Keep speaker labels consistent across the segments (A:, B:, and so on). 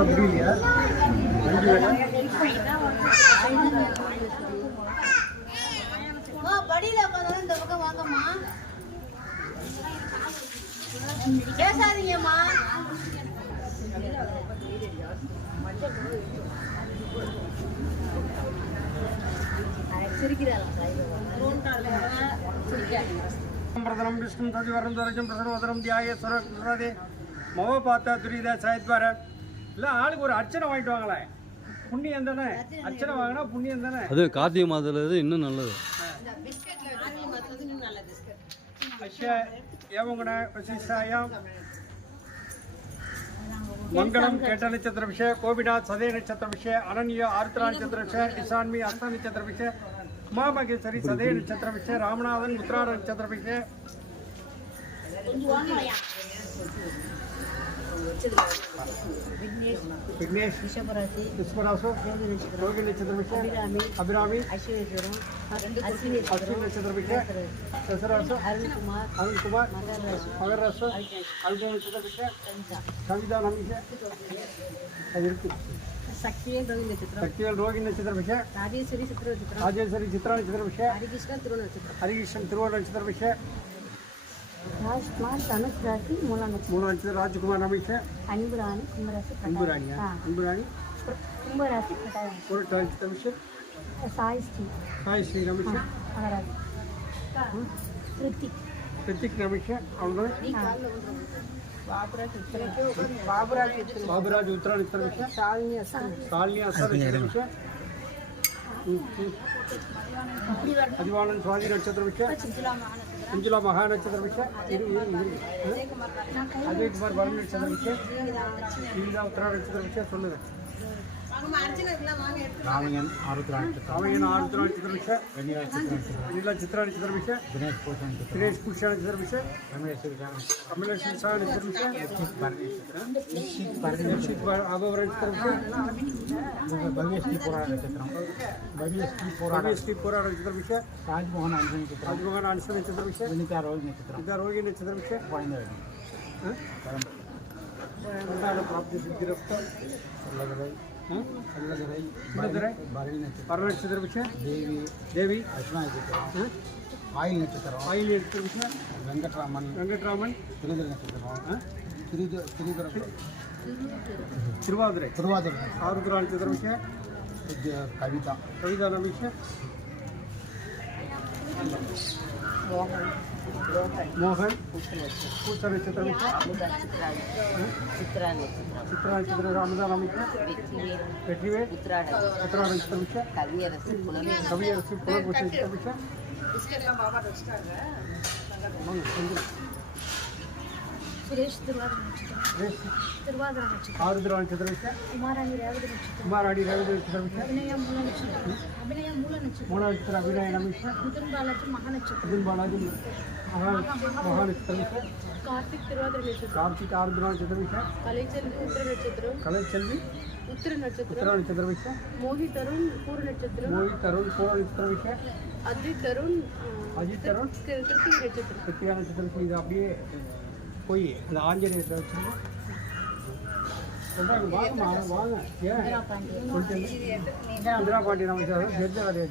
A: முடியலையா
B: அம்மா, படியில உட்காந்தாலும் இந்த பக்கம் வாங்கம்மா பேசாதீங்கம்மா
A: பிரதனம் விஷ்ணு சதிவரம் பிரசனோதரம் மவ பார்த்தா துரித சாயத்வார இல்லை ஆளுக்கு ஒரு அர்ச்சனை வாங்கிட்டு வாங்களேன் புண்ணியம் தானே? அர்ச்சனை வாங்கினா புண்ணியம் தானே?
C: அது கார்த்திகை மாதத்தில் இது இன்னும் நல்லது
A: அஷ்ய ஏவங்குண வசிஷ்டாயாம் மங்களம் கேட்ட நட்சத்திர விஷய கோபிநாத் சதய நட்சத்திர விஷய அனன்ய ஆர்த்ரா நட்சத்திர விஷய இசான்மி அஸ்த நட்சத்திர விஷய உமாமகேஸ்வரி சதய நட்சத்திர விஷய ராமநாதன் உத்ராட நட்சத்திர விஷய விக்னேஷ்
B: விஷபராசி
A: விஸ்வராசு ரோகி நட்சத்திர விஷய அபிராமி
B: ஐஸ்வர்யம் அஸ்வினி
A: அஸ்வின் நட்சத்திர விஷய தசராசு
B: அருண்குமார்
A: அருண்குமார் மகராசு அல்ப நட்சத்திர விஷய கவிதா நம்பிக்கை அது இருக்கு
B: சக்தியே ரோஹி நட்சத்திரம்
A: சக்திவேல் ரோகி நட்சத்திர விஷய
B: ராஜேஸ்வரி சித்திர நட்சத்திரம்
A: ராஜேஸ்வரி சித்ரா நட்சத்திர விஷய
B: ஹரிகிருஷ்ணா திருவ நட்சத்திரம்
A: ஹரிகிருஷ்ணன் திருவோட நட்சத்திர விஷய
B: ராஜ்குமார் தனுஷ் ராசி மூல நட்சத்திரம்
A: மூணு நட்சத்திர ராஜ்குமார் நம்பிக்கை
B: அன்புராணி கும்பராசி
A: அன்புராணியா அன்புராணி
B: கும்பராசி கட்டாயம்
A: ஒரு நட்சத்திர விஷய
B: சாய் ஸ்ரீ
A: சாய் ஸ்ரீ நம்பிக்கை
B: மகராஜ் கிருத்திக்
A: கிருத்திக் நம்பிக்கை அவ்வளோதான்
B: பாபுராஜ்
A: பாபுராஜ் உத்ரா நட்சத்திர விஷய
B: சாலினி அஸ்தான்
A: காலனி அசர் நட்சத்திர விஷய அதிவானன் சுவாதி நட்சத்திர விஷய அஞ்சுலா மகா நட்சத்திர விஷய இரு இரு இரு அஜய் குமார் பரண் நட்சத்திர விஷய ஜீவிதா உத்தரா நட்சத்திர விஷய சொல்லுங்க
D: ராமையன் ஆருத்ரா நட்சத்திரம்.
A: ராமையன் ஆருத்ரா நட்சத்திர விஷய
D: வெண்ணிலா சித்திர நட்சத்திரம்.
A: வெண்ணிலா சித்ரா நட்சத்திர விஷய
D: தினேஷ் பூஷ நட்சத்திரம்.
A: தினேஷ் புருஷா நட்சத்திர விஷய
D: ரமேஷ் விசாரண
A: கமலேஷ் விசா நட்சத்திர விஷய
D: பரணி நட்சத்திரம்.
A: நிஷித் அபவர நட்சத்திர விஷய
D: பவ்யஸ்ரீ போராட நட்சத்திரம். பவ்யஸ்ரீ போராட
A: ரமேஷ் போரா நட்சத்திர விஷய
D: ராஜ்மோகன் நட்சத்திரம் நட்சத்திரம் சொல்லதுரை பரணி நட்சத்திரம்
A: விஷய
D: தேவி
A: தேவி
D: அஸ்வினா நட்சத்திரம் ஆயில் நட்சத்திரம்
A: ஆயிலி நட்சத்திர விஷய
D: வெங்கட்ராமன்
A: வெங்கட்ராமன்
D: திரிதிர நட்சத்திரம் திரிது திரிதுர
A: திருவாதிரை
D: திருவாதிரை
A: ஆருத்ரா
D: நட்சத்திரம் கவிதா.
A: கவிதா நம்பிஷ மோகன் பூச நட்சத்திர விஷய
B: சித்ரா நட்சத்திரம்
A: சித்ரா நட்சத்திர ராமதா நம்பிஷ
B: வெற்றிவேல்
A: வெற்றிவேல்
B: உத்ராட
A: உத்தரா நட்சத்திர விஷய
B: கவியரசு புலமே
A: கவியரசு புலபூஷ நட்சத்திர விஷய
E: சுரேஷ் திருவாதிரை நட்சத்திரம் திருவாதிரை நட்சத்திரம்
A: ஆருத்ரா நட்சத்திர விஷய
E: குமாராணி ரேவதி நட்சத்திரம்
A: குமாராடி ரவி நட்சத்திர விஷய
E: அபிநயா மூல நட்சத்திரம் அபிநயா மூல நட்சத்திரம்
A: மூணா நட்சத்திர அபிநய நம்பிஷ
E: மிதுன் பாலாஜி மகா நட்சத்திரம்
A: இதுன் பாலாஜி மகா மகா நட்சத்திர விஷய
E: கார்த்திக் திருவாதிரை நட்சத்திரம்
A: கார்த்திக் ஆருத்ரா நட்சத்திர விஷய
E: கலைச்செல்வி உத்திர நட்சத்திரம்
A: கலைச்செல்வி
E: உத்திர நட்சத்திரம்
A: உத்தரா நட்சத்திர விஷய
E: மோஹித் அருண் பூர நட்சத்திரம்
A: மோஹித் தருண் பூர நட்சத்திர விஷய
E: அஜித் அருண்
A: அஜித் தருண்
E: கிருத்திகை நட்சத்திரம்
A: கிருத்திகா நட்சத்திரத்துக்கு இது அப்படியே போய் அந்த ஆஞ்சநேயத்தை சொல்றாங்க வாங்கம்மா வாங்க ஏன்? இந்திரா பாண்டி தெரிஞ்ச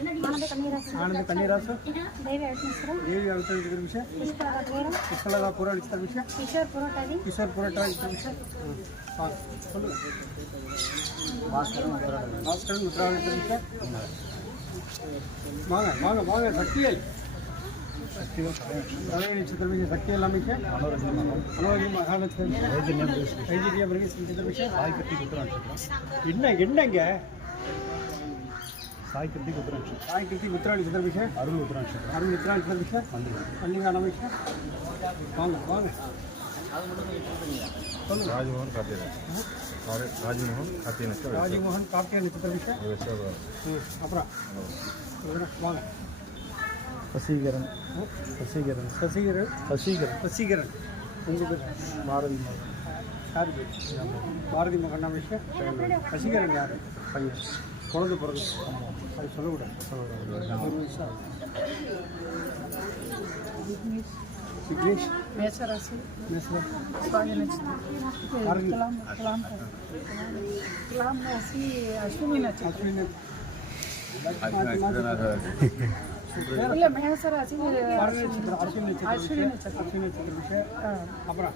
A: ಆನಂದ ಕನ್ಯರಾಸು
E: ದೇವಿ
A: ದೇವಿ
E: ಅವಿತಾರ ನಿಮಿಷ
A: ಪುಷ್ಪಲದ ಪೂರ ಇಷ್ಟ ನಿಮಿಷ
E: ಕಿಶೋರ್ ಪುರೋಟಾದಿ
A: ಕಿಶೋರ್
D: ಪುರೋಟ
A: ಇಷ್ಟ ನಿಮಿಷ ಭಾಸ್ಕರ ಭಾಸ್ಕರ ಮುದ್ರಾ ಇಷ್ಟ ನಿಮಿಷ ಮಾಗ ಮಾಗ ಮಾಗ ಶಕ್ತಿಯಲ್ಲಿ ಶಕ್ತಿ ಎಲ್ಲ ನಿಮಿಷ ಅನಾರೋಗ್ಯ ಮಹಾನಕ್ಷತ್ರ ವೈದ್ಯ ವೈದ್ಯಕೀಯ ಬರೀ ಚಿತ್ರಮಿಷ
D: ಎಣ್ಣೆ ಎಣ್ಣೆಗೆ உத்தரா நட்சத்திரம் சாய்
A: கிருத்தி முத்ரா நட்சத்திர விஷயம்
D: அருள் உத்தரா நட்சத்திரம்
A: அருண் மித்ரா நட்சத்திர விஷயம்
D: மந்திரி
A: மல்லிகா நமக்கு வாங்க வாங்க
F: ராஜ்மோகன் கார்த்திகேயன் ராஜ்மோகன் கார்த்திகேயன்
A: ராஜமோகன் கார்த்திகை நட்சத்திர விஷயம் ம், அப்புறம் இவரு வாங்க
D: வசீகரன் வசீகரன்
A: சசிகரன்
D: வசீகரன்
A: சசிகரன் உங்கள் பேர்
D: பாரதி மகன்
A: யார் பேர் பாரதி மகன் விஷயம் சசிகரன் யார்
D: பையன்
A: குழந்தை பிறகு அது சொல்லக்கூடாது ஒரு வயசு ஆகுது. விக்னேஷ்
E: மேசராசி
A: மேஸ்ல
E: சுவாமி நட்சத்திரம் துலாம் துலாம் துலாம் ராசி அஸ்வினி நட்சத்திரம் இல்ல மேசராசி
A: பரணி நட்சத்திரம் அஸ்வினி நட்சத்திரம்
E: அஸ்வினி
A: விஷயம்.
E: நட்சத்திரம்.
A: அஸ்வினி நட்சத்திரம் விஷயம் அப்புறம்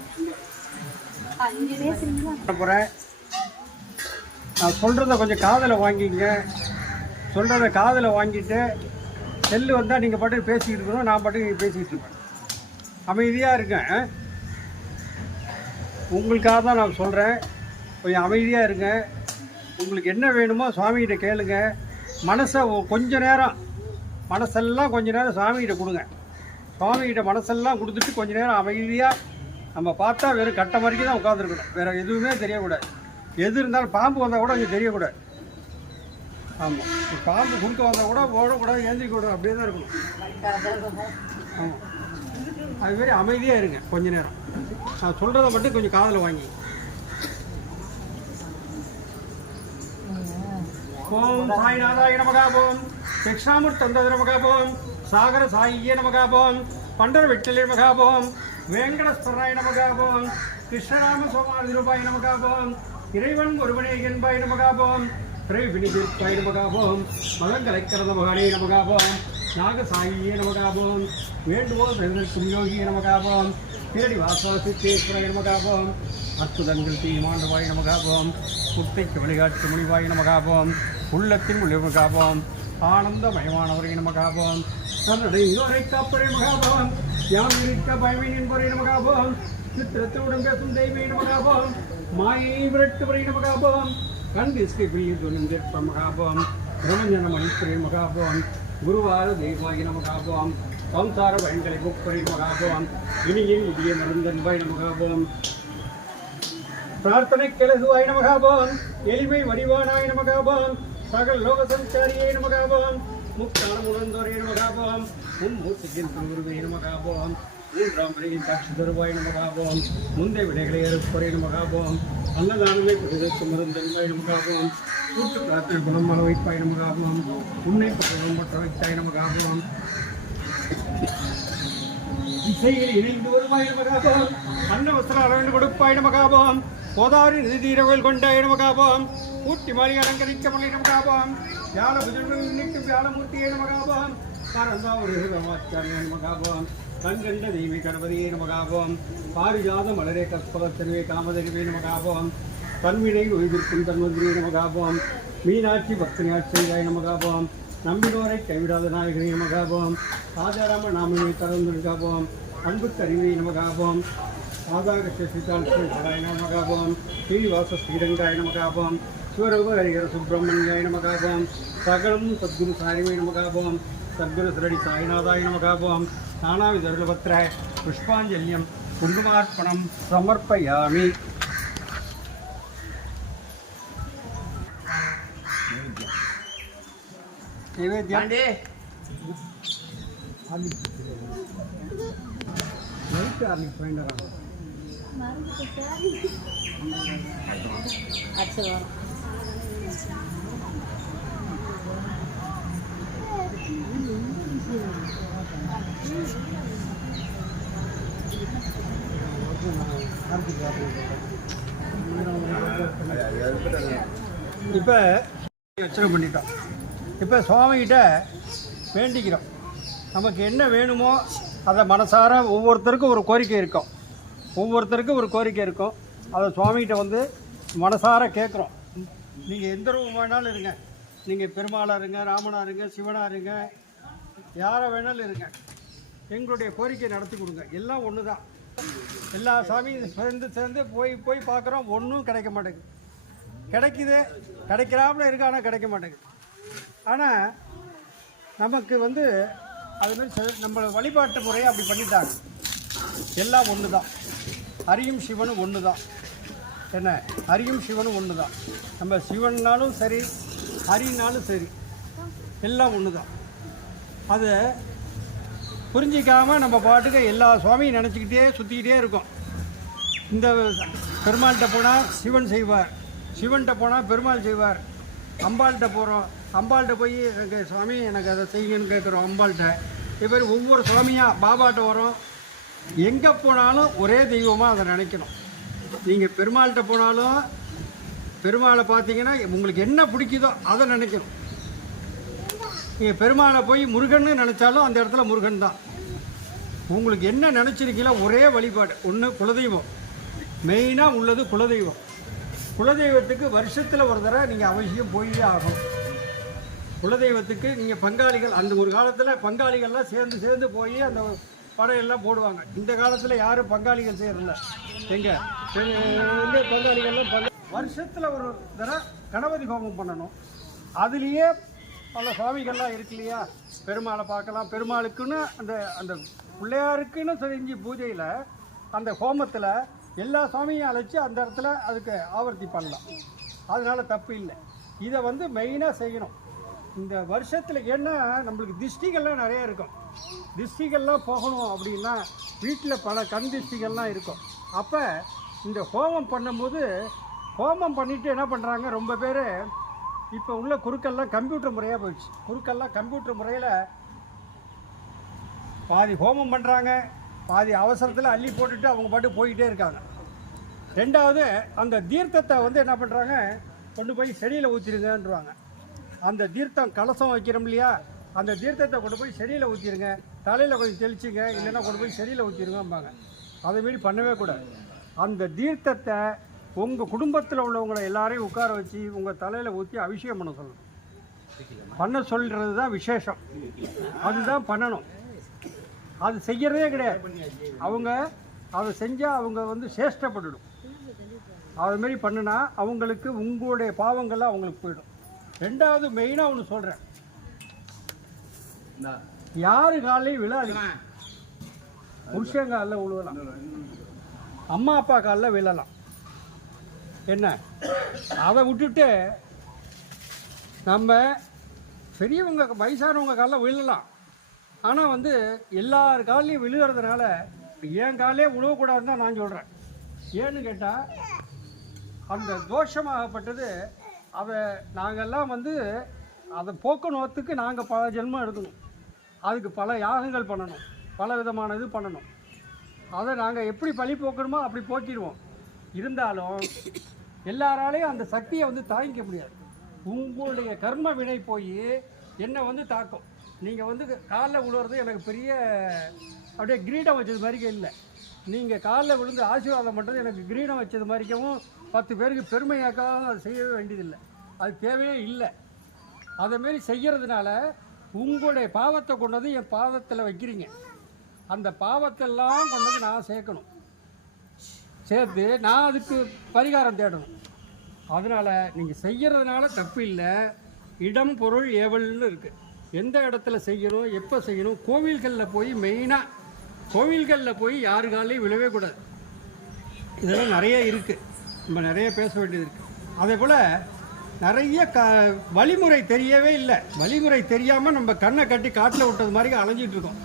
A: போகிறேன் நான் சொல்கிறத கொஞ்சம் காதில் வாங்கிங்க சொல்கிறத காதில் வாங்கிட்டு செல்லு வந்தால் நீங்கள் பாட்டுக்கு பேசிக்கிட்டு இருக்கணும் நான் பாட்டுக்கு பேசிக்கிட்டு இருப்பேன் அமைதியாக இருக்கேன். உங்களுக்காக தான் நான் சொல்கிறேன் கொஞ்சம் அமைதியாக இருங்க. உங்களுக்கு என்ன வேணுமோ சுவாமிகிட்ட கேளுங்க. மனசை கொஞ்ச நேரம் மனசெல்லாம் கொஞ்ச நேரம் சாமிகிட்ட கொடுங்க. சுவாமிகிட்ட மனசெல்லாம் கொடுத்துட்டு கொஞ்ச நேரம் அமைதியாக நம்ம பார்த்தா வெறும் கட்ட வரைக்கும் தான் உட்காந்துருக்கணும் வேறு எதுவுமே தெரியக்கூடாது. எது இருந்தாலும் பாம்பு வந்தால் கூட இங்கே தெரியக்கூடாது. ஆமாம் பாம்பு குறுக்க வந்தால் கூட ஓடக்கூடாது ஏந்திரிக்கூடாது அப்படியே தான் இருக்கணும். ஆமாம் அதுமாரி அமைதியாக இருங்க கொஞ்ச நேரம். நான் சொல்கிறத மட்டும் கொஞ்சம் காதில் வாங்கி. ஓம் சாய்நாதாய தந்தது நமகா போம். சாகர சாயியே நமகாபோம் பண்டர நமகா போம். வேங்கடஸ்வராய நமகாபோம் கிருஷ்ணராம சோமாதி நமகாபோம் இறைவன் ஒருவனே என்பாய் நமகாபோம் திரைவினிதிற்பாய் நமகாபோம் மதங்கலைக்கிறத மகானே நமகாபோம் நாகசாயியே நமகாபோம் வேண்டுவோர் பெருதற்கும் யோகியே நமகாபோம் திருடி வாசவாசித்தேஸ்வராய நமகாபோம் அற்புதங்கள் தீமாண்டவாய் நமகாபோம் குட்டைக்கு வழிகாட்டு முனிவாய் நமகாபோம் உள்ளத்தின் மகாபோம் ஆனந்தமயமானவரை நமகாபவன் தன்னுடைய இதுவரை காப்பரை மகாபவன் யாம் இருக்க பயமையின் பொறை நமகாபவன் சித்திரத்துடன் பேசும் தெய்வீ நமகாபோம் மாயை விரட்டுவரை நமகாபோம் கண் திசை பிரிய துணிந்திருப்ப மகாபவம். பிரமஞ்சன மணிப்புரை மகாபவன் குருவார தெய்வாய் நமகாபோம் சம்சார பயன்களை முப்பரை மகாபவம் இனியின் முதிய மருந்தன்பாய் நமகாபோம் பிரார்த்தனை கிழகுவாய் நமகாபோம் எளிமை வடிவானாய் நமகாபோம் சகல் லோக சஞ்சாரியே நமகாபோம் முக்தான முழந்தோரை நமகாபோம் முன் திருவுருவே குருவை நமகாபோம் மூன்றாம் பிறையின் காட்சி தருவாய் நமகாபோம் முந்தை விடைகளை அறுப்பறை நமகாபோம் அன்னதானமே குருதற்கு மருந்தன்பாய் நமகாபோம் கூட்டு பிரார்த்தனை குணம் மன வைப்பாய் நமகாபோம் உன்னை பக்கம் பற்ற வைத்தாய் நமகாபோம் இசையில் இணைந்து வருவாய் நமகாபோம் அன்ன வஸ்திர அரவிந்து கொடுப்பாய் நமகாபோம் கோதாவரி நிதி தீரவில் கொண்டாய் நமகாபோம் ஊட்டி மாறி அலங்கரிக்க மலை நமகாபோம் வியாழ புஜங்கள் நிற்கும் வியாழமூர்த்தியை நமகாபோம் கரந்தா ஒரு வாச்சாரிய கண்கண்ட தெய்வீ கணபதியை நமகாபோம் பாரிஜாத மலரே தன்வினை மீனாட்சி பக்தனியாட்சியாய் நமகாபம் நம்பினோரை கைவிடாத நாயகனை நமகாபோம் ராஜாராம நாமினை தரந்திருக்காபோம் அன்பு கருவியை நமகாபோம் ஆதாக சசிதால் நமகாபோம் ஸ்ரீவாச ஸ்ரீரங்காய நமகாபோம் சிவரூப ஹரிஹர சுப்பிரமணியாய நமகாபோம் சகலம் சத்குரு சாரிவை நமகாபோம் சத்குரு சிரடி சாய்நாதாய நமகாபோம் நானாவித அருளபத்திர புஷ்பாஞ்சல்யம். குங்குமார்ப்பணம். சமர்ப்பயாமி. நைட்டு அன்னைக்கு போயிட்டு வராங்க இப்போ அர்ச்சனை பண்ணிட்டோம் இப்போ சுவாமிகிட்ட வேண்டிக்கிறோம். நமக்கு என்ன வேணுமோ அதை மனசார ஒவ்வொருத்தருக்கும் ஒரு கோரிக்கை இருக்கும். ஒவ்வொருத்தருக்கும் ஒரு கோரிக்கை இருக்கும். அதை சுவாமிகிட்ட வந்து மனசார கேட்குறோம். நீங்கள் எந்த ரூபம் வேணாலும் இருங்க. நீங்கள் பெருமாளாக இருங்க ராமனாக இருங்க சிவனாக இருங்க யாரை வேணாலும் இருங்க. எங்களுடைய கோரிக்கை நடத்தி கொடுங்க. எல்லாம் ஒன்று தான் எல்லா சாமியும் சேர்ந்து சேர்ந்து போய் போய் பார்க்குறோம். ஒன்றும் கிடைக்க மாட்டேங்குது. கிடைக்குது. கிடைக்கிறாப்புல இருக்கு ஆனால் கிடைக்க மாட்டேங்குது. ஆனால் நமக்கு வந்து அது மாதிரி நம்ம வழிபாட்டு முறையை அப்படி பண்ணிட்டாங்க. எல்லாம் ஒன்று தான் அரியும் சிவனும் ஒன்று தான் என்ன? அரியும் சிவனும் ஒன்று தான் நம்ம சிவன்னாலும் சரி ஹரினாலும் சரி எல்லாம் ஒன்று தான் அதை புரிஞ்சிக்காமல் நம்ம பாட்டுக்கு எல்லா சுவாமியும் நினச்சிக்கிட்டே சுற்றிக்கிட்டே இருக்கோம். இந்த பெருமாள்கிட்ட போனால் சிவன் செய்வார். சிவன்கிட்ட போனால் பெருமாள் செய்வார். அம்பாள்கிட்ட போகிறோம் அம்பாள்கிட்ட போய் எனக்கு சுவாமி எனக்கு அதை செய்யுங்கன்னு கேட்குறோம் அம்பாள்கிட்ட. இது மாதிரி ஒவ்வொரு சுவாமியாக பாபாட்ட வரோம். எங்கே போனாலும் ஒரே தெய்வமாக அதை நினைக்கணும். நீங்கள் பெருமாள்கிட்ட போனாலும் பெருமாளை பார்த்தீங்கன்னா உங்களுக்கு என்ன பிடிக்குதோ அதை நினைக்கணும். நீங்கள் பெருமாளை போய் முருகன்னு நினச்சாலும் அந்த இடத்துல முருகன் தான். உங்களுக்கு என்ன நினச்சிருக்கீங்களோ ஒரே வழிபாடு. ஒன்று குலதெய்வம். மெயினாக உள்ளது குலதெய்வம். குலதெய்வத்துக்கு வருஷத்தில் ஒரு தடவை நீங்கள் அவசியம் போயே ஆகணும். குலதெய்வத்துக்கு நீங்கள் பங்காளிகள் அந்த ஒரு காலத்தில் பங்காளிகள்லாம் சேர்ந்து சேர்ந்து போய் அந்த படையெல்லாம் போடுவாங்க. இந்த காலத்தில் யாரும் பங்காளிகள் செய்யறதில்ல. எங்கே? எங்க பங்காளிகள்லாம் பங்க வருஷத்தில் ஒரு தடவை கணபதி ஹோமம் பண்ணணும். அதுலேயே பல சுவாமிகள்லாம் இருக்கு இல்லையா? பெருமாளை பார்க்கலாம். பெருமாளுக்குன்னு அந்த அந்த பிள்ளையாருக்குன்னு செஞ்சு பூஜையில் அந்த ஹோமத்தில் எல்லா சுவாமியும் அழைச்சி அந்த இடத்துல அதுக்கு ஆவர்த்தி பண்ணலாம். அதனால் தப்பு இல்லை. இதை வந்து மெயினாக செய்யணும். இந்த வருஷத்தில் ஏன்னா நம்மளுக்கு திஷ்டிகள்லாம் நிறைய இருக்கும். திஷ்டிகள்லாம் போகணும் அப்படின்னா வீட்டில் பல கண் திஷ்டிகள்லாம் இருக்கும். அப்போ இந்த ஹோமம் பண்ணும்போது ஹோமம் பண்ணிட்டு என்ன பண்ணுறாங்க ரொம்ப பேர் இப்போ உள்ள குறுக்கெல்லாம் கம்ப்யூட்டர் முறையாக போயிடுச்சு. குறுக்கெல்லாம் கம்ப்யூட்டர் முறையில் பாதி ஹோமம் பண்ணுறாங்க பாதி அவசரத்தில் அள்ளி போட்டுட்டு அவங்க பாட்டு போய்கிட்டே இருக்காங்க. ரெண்டாவது அந்த தீர்த்தத்தை வந்து என்ன பண்ணுறாங்க கொண்டு போய் செடியில் ஊற்றிடுங்கன்றாங்க அந்த தீர்த்தம் கலசம் வைக்கிறோம் இல்லையா? அந்த தீர்த்தத்தை கொண்டு போய் செடியில் ஊற்றிருங்க தலையில் கொஞ்சம் தெளிச்சுங்க. இல்லைன்னா கொண்டு போய் செடியில் ஊற்றிருங்கம்பாங்க அதேமாரி பண்ணவே கூடாது. அந்த தீர்த்தத்தை உங்கள் குடும்பத்தில் உள்ளவங்களை எல்லாரையும் உட்கார வச்சு உங்கள் தலையில் ஊற்றி அபிஷேகம் பண்ண சொல்லணும். பண்ண சொல்கிறது தான் விசேஷம். அதுதான் பண்ணணும். அது செய்யறதே கிடையாது. அவங்க அதை செஞ்சால் அவங்க வந்து சேஷ்டப்பட்டுடும். அதுமாரி பண்ணுனா அவங்களுக்கு உங்களுடைய பாவங்கள்லாம் அவங்களுக்கு போயிடும். ரெண்டாவது மெயினாக ஒன்று சொல்கிறேன் யாரு காலையும் விழாதீங்க. புருஷன் காலில் விழுவலாம் அம்மா அப்பா காலில் விழலாம். என்ன? அதை விட்டுட்டு நம்ம பெரியவங்க வயசானவங்க காலில் விழலாம். ஆனால் வந்து எல்லார் காலையும் விழுகிறதுனால என் காலே விழுவக்கூடாதுன்னு தான் நான் சொல்கிறேன் ஏன்னு கேட்டால் அந்த தோஷமாகப்பட்டது அதை நாங்கள்லாம் வந்து அதை போக்கணுத்துக்கு நாங்கள் பல ஜென்மம் எடுக்கணும். அதுக்கு பல யாகங்கள் பண்ணணும். பல விதமான இது பண்ணணும். அதை நாங்கள் எப்படி பழி போக்கணுமோ அப்படி போக்கிடுவோம். இருந்தாலும் எல்லாராலையும் அந்த சக்தியை வந்து தாங்கிக்க முடியாது. உங்களுடைய கர்ம வினை போய் என்னை வந்து தாக்கும். நீங்கள் வந்து காலில் விழுறது எனக்கு பெரிய அப்படியே கிரீடம் வச்சது மாதிரிக்கே இல்லை. நீங்கள் காலில் விழுந்து ஆசீர்வாதம் பண்ணுறது எனக்கு கிரீடம் வச்சது மாதிரிக்கவும் பத்து பேருக்கு பெருமையாக்காக அது செய்யவே வேண்டியதில்லை. அது தேவையே இல்லை. அதேமாரி செய்கிறதுனால உங்களுடைய பாவத்தை கொண்டது என் பாவத்தில் வைக்கிறீங்க. அந்த பாவத்தெல்லாம் கொண்டது நான் சேர்க்கணும். சேர்த்து நான் அதுக்கு பரிகாரம் தேடணும். அதனால் நீங்கள் செய்கிறதுனால தப்பு இல்லை. இடம் பொருள் ஏவல்னு இருக்குது எந்த இடத்துல செய்யணும் எப்போ செய்யணும் கோவில்களில் போய் மெயினாக கோவில்களில் போய் யாரு காலையும் விழவே கூடாது. இதெல்லாம் நிறைய இருக்குது நம்ம நிறைய பேச வேண்டியது இருக்குது அதே போல் நிறைய க வழிமுறை தெரியவே இல்லை. வழிமுறை தெரியாமல் நம்ம கண்ணை கட்டி காட்டில் விட்டது மாதிரி அலைஞ்சிட்ருக்கோம் இருக்கோம்.